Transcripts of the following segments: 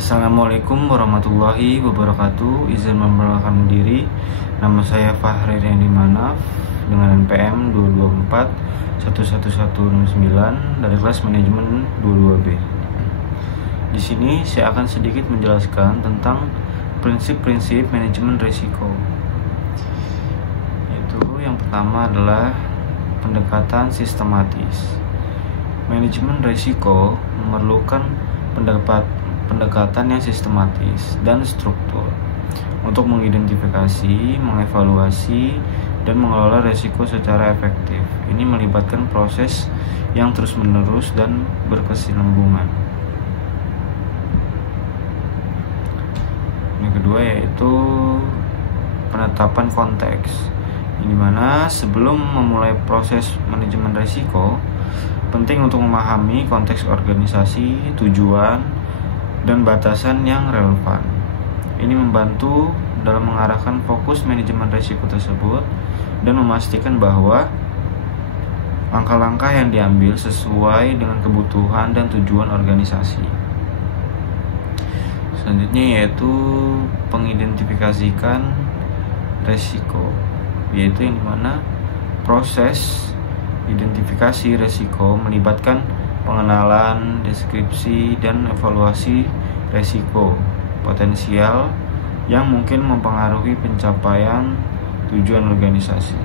Assalamualaikum warahmatullahi wabarakatuh. Izin memperkenalkan diri. Nama saya Fahri Reni Manaf dengan NPM 224-11109 dari kelas manajemen 22B. Di sini saya akan sedikit menjelaskan tentang prinsip-prinsip manajemen risiko. Yaitu yang pertama adalah pendekatan sistematis. Manajemen risiko memerlukan pendekatan yang sistematis dan struktur untuk mengidentifikasi, mengevaluasi, dan mengelola risiko secara efektif. Ini melibatkan proses yang terus-menerus dan berkesinambungan. Yang kedua yaitu penetapan konteks, di mana sebelum memulai proses manajemen risiko, penting untuk memahami konteks organisasi, tujuan, dan batasan yang relevan. Ini membantu dalam mengarahkan fokus manajemen risiko tersebut dan memastikan bahwa langkah-langkah yang diambil sesuai dengan kebutuhan dan tujuan organisasi. Selanjutnya yaitu pengidentifikasikan risiko, yaitu yang dimana proses identifikasi risiko melibatkan pengenalan, deskripsi, dan evaluasi risiko potensial yang mungkin mempengaruhi pencapaian tujuan organisasi.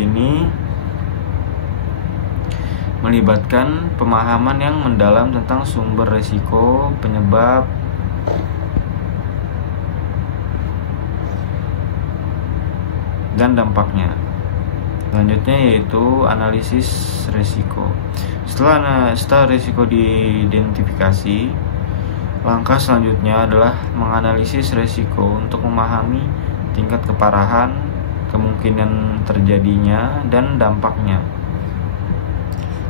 Ini melibatkan pemahaman yang mendalam tentang sumber risiko, penyebab, dan dampaknya. Selanjutnya yaitu analisis risiko. Setelah risiko diidentifikasi, langkah selanjutnya adalah menganalisis risiko untuk memahami tingkat keparahan, kemungkinan terjadinya, dan dampaknya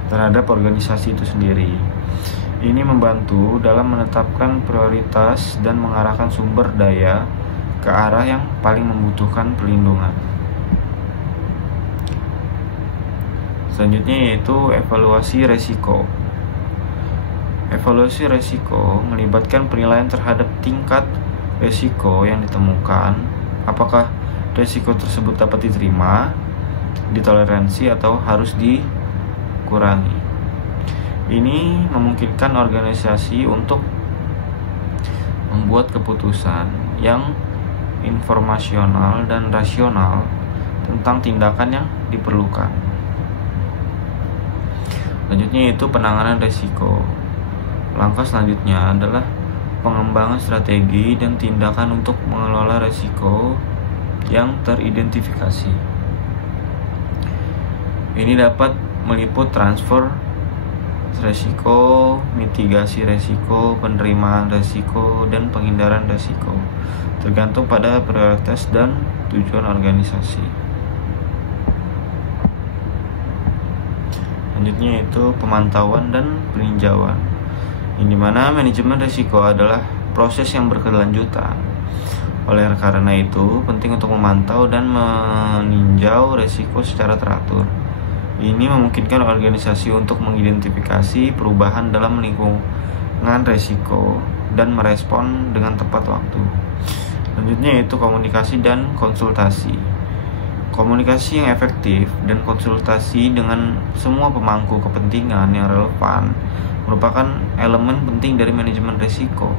terhadap organisasi itu sendiri. Ini membantu dalam menetapkan prioritas dan mengarahkan sumber daya ke arah yang paling membutuhkan perlindungan. Selanjutnya yaitu evaluasi risiko. Evaluasi risiko melibatkan penilaian terhadap tingkat risiko yang ditemukan, apakah risiko tersebut dapat diterima, ditoleransi, atau harus dikurangi. Ini memungkinkan organisasi untuk membuat keputusan yang informasional dan rasional tentang tindakan yang diperlukan. Selanjutnya yaitu penanganan risiko. Langkah selanjutnya adalah pengembangan strategi dan tindakan untuk mengelola risiko yang teridentifikasi. Ini dapat meliput transfer risiko, mitigasi risiko, penerimaan risiko, dan penghindaran risiko, tergantung pada prioritas dan tujuan organisasi. Selanjutnya yaitu pemantauan dan peninjauan, yang dimana manajemen risiko adalah proses yang berkelanjutan. Oleh karena itu, penting untuk memantau dan meninjau risiko secara teratur. Ini memungkinkan organisasi untuk mengidentifikasi perubahan dalam lingkungan risiko dan merespon dengan tepat waktu. Selanjutnya yaitu komunikasi dan konsultasi. Komunikasi yang efektif dan konsultasi dengan semua pemangku kepentingan yang relevan merupakan elemen penting dari manajemen risiko.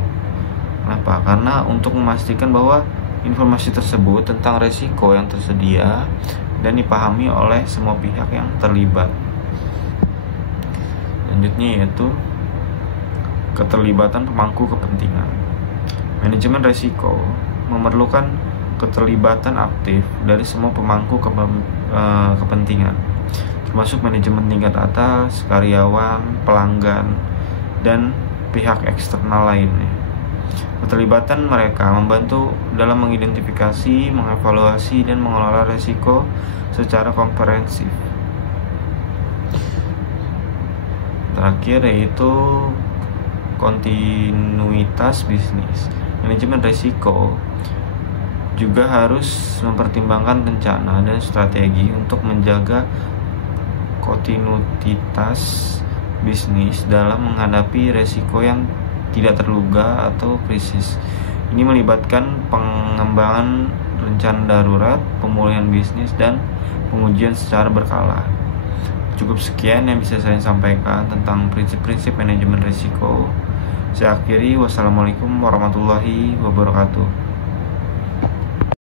Kenapa? Karena untuk memastikan bahwa informasi tersebut tentang risiko yang tersedia dan dipahami oleh semua pihak yang terlibat. Selanjutnya yaitu keterlibatan pemangku kepentingan. Manajemen risiko memerlukan keterlibatan aktif dari semua pemangku kepentingan, termasuk manajemen tingkat atas, karyawan, pelanggan, dan pihak eksternal lainnya. Keterlibatan mereka membantu dalam mengidentifikasi, mengevaluasi, dan mengelola risiko secara komprehensif. Terakhir yaitu kontinuitas bisnis. Manajemen risiko juga harus mempertimbangkan rencana dan strategi untuk menjaga kontinuitas bisnis dalam menghadapi resiko yang tidak terduga atau krisis. Ini melibatkan pengembangan rencana darurat, pemulihan bisnis, dan pengujian secara berkala. Cukup sekian yang bisa saya sampaikan tentang prinsip-prinsip manajemen risiko. Saya akhiri, wassalamualaikum warahmatullahi wabarakatuh.